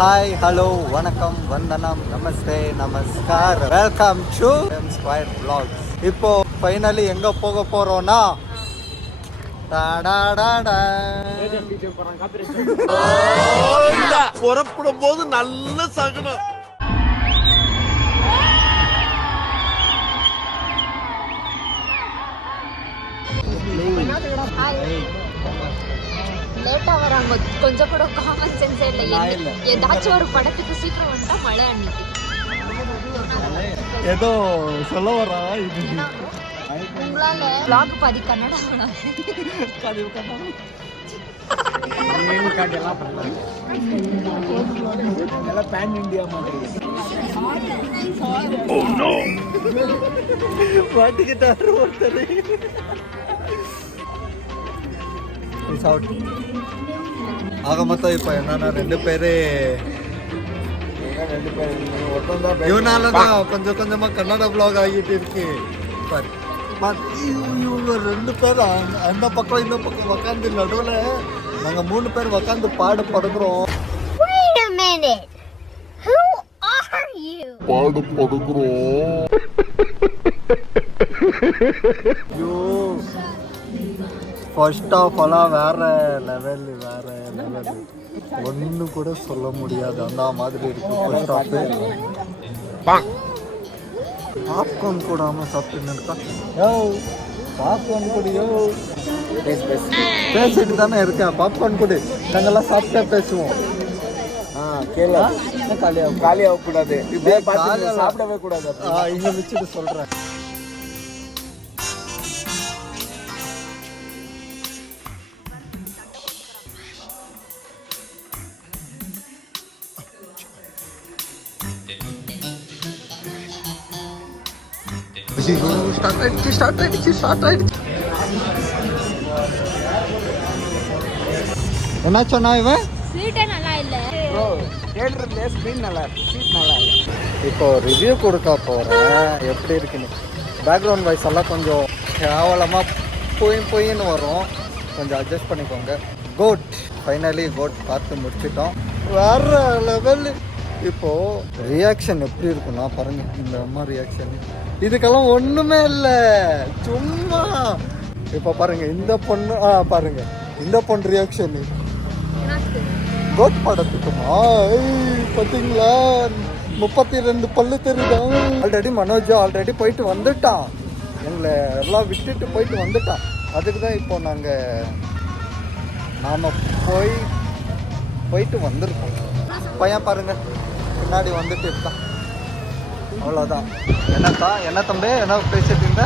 Hi hello வணக்கம் வந்தனம் namaste namaskar welcome to M square vlogs. இப்போ ஃபைனலி எங்க போக போறோம்னா புறப்படும் போது நல்ல சகனம். லேட்டா வராங்க, கொஞ்சம் கூட காமன் சென்ஸ் இல்ல. ஏதாச்சும் ஒரு படத்துக்கு சீக்கிரம் வந்துட்டா மழை அன்னைக்கு ஏதோ சொல்ல வரா. உங்களால vlog பாதி கன்னடா மாட்டிக்கிட்டாரு ஒருத்தர். ஆக மொத்தம் இப்போ என்னன்னா ரெண்டு பேரு இவனாலதான் கொஞ்சம் கொஞ்சமா கன்னட vlog ஆகிட்டு இருக்கு. இவங்க ரெண்டு பேரும் அந்த பக்கம் இந்த பக்கம் உக்காந்து நடுவுல நாங்க 3 பேர் உக்காந்து பாடுபடுக்கிறோம். ஐயோ ஃபர்ஸ்ட் ஆஃப் ஆலாக வேற லெவல் ஒன்று கூட சொல்ல முடியாது. அந்த மாதிரி இருக்கு ஃபர்ஸ்ட் ஆஃப். பாப்கார்ன் கூடாமல் சாப்பிட்டு இருக்கா. யோ பாப்கார்ன் கூடியோ பேசிட்டு தானே இருக்கேன். பாப்கார்ன் கூடி நாங்கெல்லாம் சாப்பிட்டா பேசுவோம். காலியாக கூடாது, சாப்பிடவே கூடாது. இங்க வச்சுட்டு சொல்றேன். ஸ்டார்ட் ஆயிடுச்சு. என்ன சொன்னா இவன்? ஸ்வீட்டே நல்லா இல்ல ப்ரோ. தியேட்டர்ல ஸ்கிரீன் நல்லா இருக்கு, சீட் நல்லா இல்ல. இப்போ ரிவ்யூ கொடுக்க போறேன் எப்படி இருக்குன்னு. பேக்ரவுண்ட் வாய்ஸ் எல்லாம் கொஞ்சம் கேவலமா போயின்னு வரும், கொஞ்சம் அட்ஜஸ்ட் பண்ணிக்கோங்க. கோட் ஃபைனலி கோட் பார்த்து முடிச்சிட்டோம். வேற லெவல். இப்போ ரியாக்ஷன் எப்படி இருக்குன்னா பாருங்க, இந்த அம்மா ரியாக்ஷன் இதுக்கெல்லாம் ஒண்ணுமே இல்லை, சும்மா. இப்போ பாருங்க இந்த பொண்ணு, பாருங்க இந்த பொண்ணு ரியாக்ஷன் கோட் படத்துக்குமா. பார்த்தீங்களா 32 பல்லு தெரியுதா. ஆல்ரெடி மனோஜ் ஆல்ரெடி போயிட்டு வந்துட்டான், எங்களை எல்லாம் விட்டுட்டு போயிட்டு வந்துட்டான். அதுக்கு தான் இப்போ நாம் போயிட்டு வந்திருக்கோம். பையன் பாருங்க பின்னாடி வந்துட்டு இருக்கான். அவ்வளோதான். என்ன தம்பி என்ன பேசிட்டு இருந்த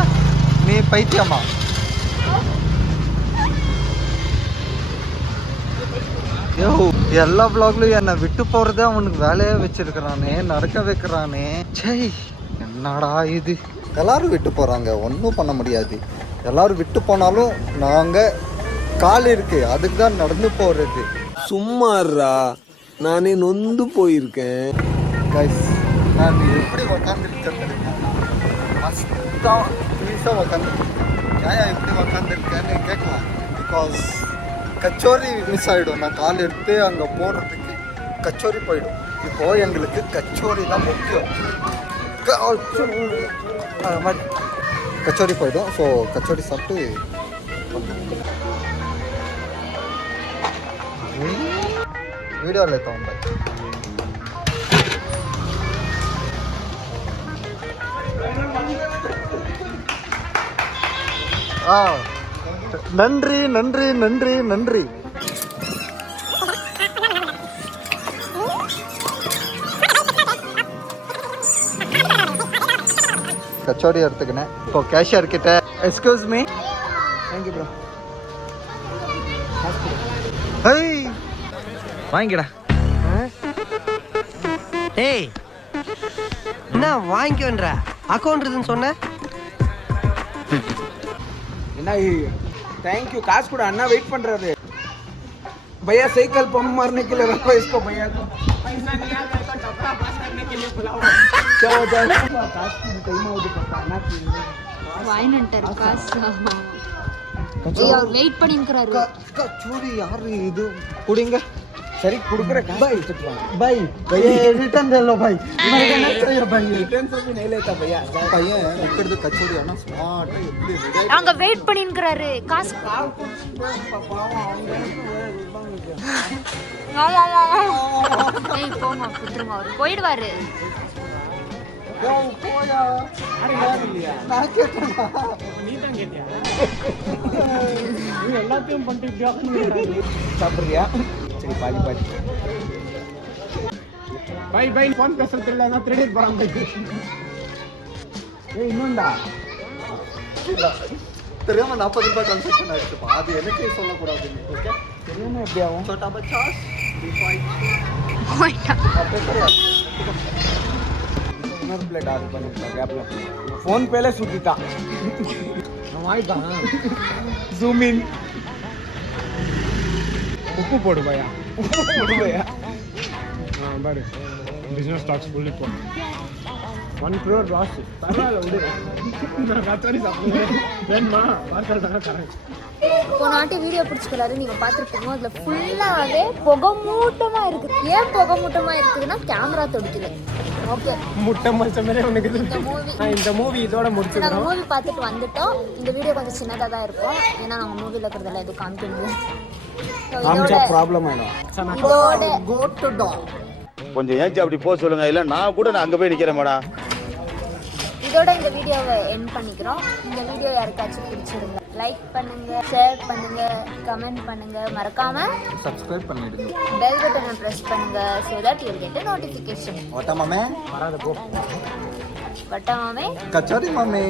நீ? பைத்தியமா? யோ எல்லா vlogலயும் என்னை விட்டு போறதே அவனுக்கு வேலையா வச்சிருக்கிறானே, நடக்க வைக்கிறானே. சை என்னடா இது. எல்லாரும் விட்டு போறாங்க, ஒன்றும் பண்ண முடியாது. எல்லாரும் விட்டு போனாலும் நாங்க கால் இருக்கு, அதுக்கு தான் நடந்து போறது. சும்மாறா, நானே நொந்து போயிருக்கேன். கைஸ் நான் எப்படி உக்காந்துருக்கேன் உக்காந்துருக்கேன். ஏன் எப்படி உக்காந்துருக்கேன்னு கேட்கலாம். பிகாஸ் கச்சோரி மிஸ் ஆகிடும். நான் கால் எடுத்து அங்கே போடுறதுக்கு கச்சோரி போயிடும். இப்போது எங்களுக்கு கச்சோரி தான் முக்கியம். அது மாதிரி கச்சோரி போயிடும். ஸோ கச்சோரி சாப்பிட்டு வீடியோவில் தோம்ப. நன்றி நன்றி நன்றி நன்றி. கச்சோரி எடுத்துக்கினேன். இப்போ கேஷியர் கிட்ட excuse me. Thank you bro. Hey வாங்கிடா. ஏய் என்ன வாங்கிக்கோன்ற அக்கௌண்ட் இருக்குன்னு சொன்ன? என்ன தேங்க்யூ, காசு கூட அண்ணா வெயிட் பண்றாரு. भैया साइकिल पंप मारने के लिए रखो इसको भैया को। पैसा नहीं आ गया तो डब्बा पास करने के लिए बुलाओ। क्या हो जाएगा? काश की टाइम हो तो पता की वाइन अंटर कास வெயிட் பண்ணிங்கறாரு. கச்சோரி யாரு இது? குடிங்க சரி குடுக்குற காசு எடுத்துட்டு வாங்க भाई भैया रिटर्न दे लो भाई मेरे को नहीं चाहिए भाई रिटर्न से भी नहीं लेता भैया பையன் விற்கிறது கச்சோடி ஆனா ஸ்மார்ட்டா எப்படி ready அங்க வெயிட் பண்ணின்னுக்குறாரு காசு பாவம் அவங்க ஏய் போங்க குத்துருங்க அவரு போயிடுவாரு போயா இல்லையா நான் கேட்டேனா நீ தான் கேட்டியா நீ எல்லாத்தையும் பண்ணிட்டு சாப்பிடுறியா சரி பாதி பாதி பை பை ஃபோன் பேச தெரியல திருடி போறாங்க ஏய் இன்னொண்டா தெரியாம 40 ரூபாய் ட்ரான்சாக்ஷன் ஆயிடுச்சுப்பா அது எனக்கே சொல்லக்கூடாது ஓகே தெரியாம எப்படி ஆகும் छोटा बच्चा இன்னொரு பிளேட் ஆர்டர் பண்ணிருக்கேன் கேப்ல ஃபோன் பேல சுத்திட்டான் நான் வாங்கிட்டான் ஜூம் இன் உப்பு போடு பையா உப்பு போடு பையா பாரு பிசினஸ் ஸ்டாக்ஸ் ஃபுல்லி போ 1 crore லாஸ் பரவாயில்ல விடு நான் கச்சோடி சாப்பிடுறேன் வேணுமா பார்க்கறது தானே தரேன் போன வாட்டி வீடியோ பிடிச்சிக்கிறாரு நீங்க பாத்துருப்பீங்க அதுல ஃபுல்லாவே புகை மூட்டமா இருக்குது ஏன் புகை மூட்டமா இருக்குதுன்னா கேமரா தொடுக்கல ஓகே முட்டை மச்ச மாதிரி உனக்கு இந்த மூவி இதோட முடிச்சு நாங்கள் மூவி பார்த்துட்டு வந்துட்டோம் இந்த வீடியோ கொஞ்சம் சின்னதாக தான் இருக்கும் ஏன்னா நாங்கள் மூவியில் இருக்கிறதெல்லாம் எதுவும் காமிக்க முடியாது காமிச்சா ப்ராப்ளம் ஆயிடும் இதோட கோட்டுடா கொஞ்சம் ஏச்சு அப்படி போக சொல்லுங்க இல்ல நான் கூட நான் அங்க போய் நிக்கிறேன் மேடம் இதோட இந்த வீடியோவை எண்ட் பண்ணிக்கிறோம் இந்த வீடியோ யாருக்காச்சும் பிடிச்சிருந்தா லைக் பண்ணுங்க ஷேர் பண்ணுங்க கமெண்ட் பண்ணுங்க மறக்காம சப்ஸ்கிரைப் பண்ணிடுங்க பெல் பட்டனை ப்ரெஸ் பண்ணுங்க so that you get notification ஓட்டா மாமே வராத போ வட்டமாமே கச்சோடி மாமே